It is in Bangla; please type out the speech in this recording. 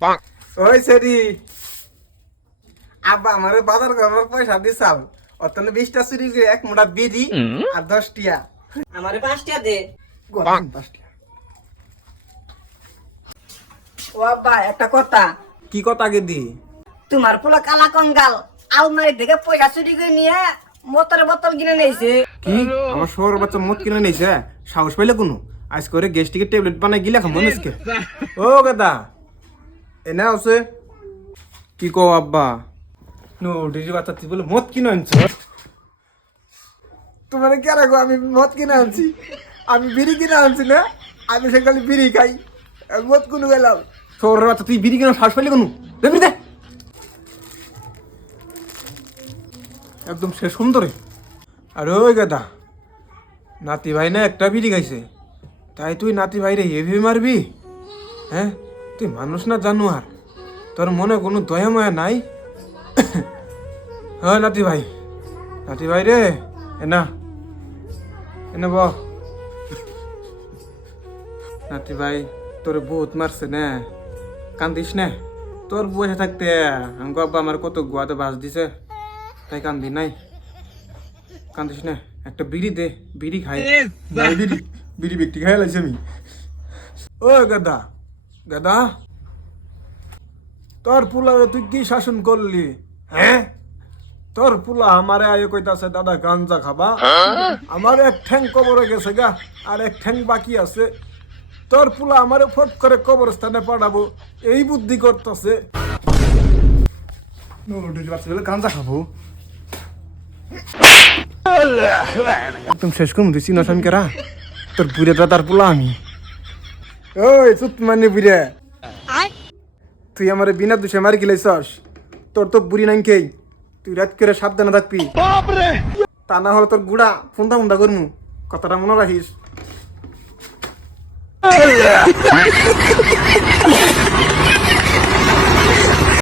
ওই সেরি আব্বা আমারে বাজার করার পয়সা দিছাও অতনে 20টা চুরি করে এক মোটা বিড়ি আর 10 টিয়া আমারে 5টা দে। গরম 5 টিয়া। ও আব্বা একটা কথা, কি কথা কে দি তোমার পোলা কালা কঙ্গাল আলমারি থেকে পয়সা চুরি করে নিয়ে মোটর বোতল কিনে নিয়েছে। কি আমার শহর বাচ্চা মদ কিনে নিছে সাহস পাইলে কোনো আজ করে গ্যাস্ট্রিকের ট্যাবলেট বানাই গিলা খামো আজকে ও গাদা এনা আছে কি কও আব্বা নো ডিজি বাচ্চা তুই বলে মদ কিনে আনছ তোমার কি রাখো আমি মদ কিনে আনছি আমি বিড়ি কিনে আনছি না আমি সকালে বিড়ি খাই আর মদ কোনো গেলাম শহরের বাচ্চা তুই বিড়ি কিনে সাহস পাইলে কোনো দেবি দে একদম সে সুন্দরে আর ওই গাদা নাতি ভাই না একটা বিড়ি খাইছে তাই তুই নাতি ভাই রে হেভি মারবি হ্যাঁ তুই মানুষ না জানোয়ার তোর মনে কোনো দয়া মায়া নাই হ্যাঁ নাতি ভাই রে এনা এনে ব নাতি ভাই তোর বহুত মারছে না কান্দিস না তোর বসে থাকতে আঙ্গো আব্বা আমার কত গোয়াতে বাস দিছে তাই কান্দি নাই কান্দিস না একটা বিড়ি দে বিড়ি খাই নাই বিড়ি ব্যক্তি খাই লাগছে আমি ও গাদা তোর পুলারে তুই কি শাসন করলি হ্যাঁ তোর পুলা আমারে আয় কইতাছে দাদা গাঞ্জা খাবা আমার এক ঠ্যাং কবরে গেছে গা আর এক ঠ্যাং বাকি আছে তোর পুলা আমারে ফট করে কবরস্থানে পাঠাবো এই বুদ্ধি করতেছে গাঞ্জা খাবো একদম শেষ করুন তুই চিনস আমি কেরা তোর বুড়ে দাদার পোলা আমি ওই চুপ মানে বুড়ে তুই আমার বিনা দুষে মারি গেলেছস তোর তো বুড়ি নাই খেই তুই রাত করে সাবধানে থাকবি তা না হলে তোর গুড়া ফোনটা মুন্ডা করমু কথাটা মনে রাখিস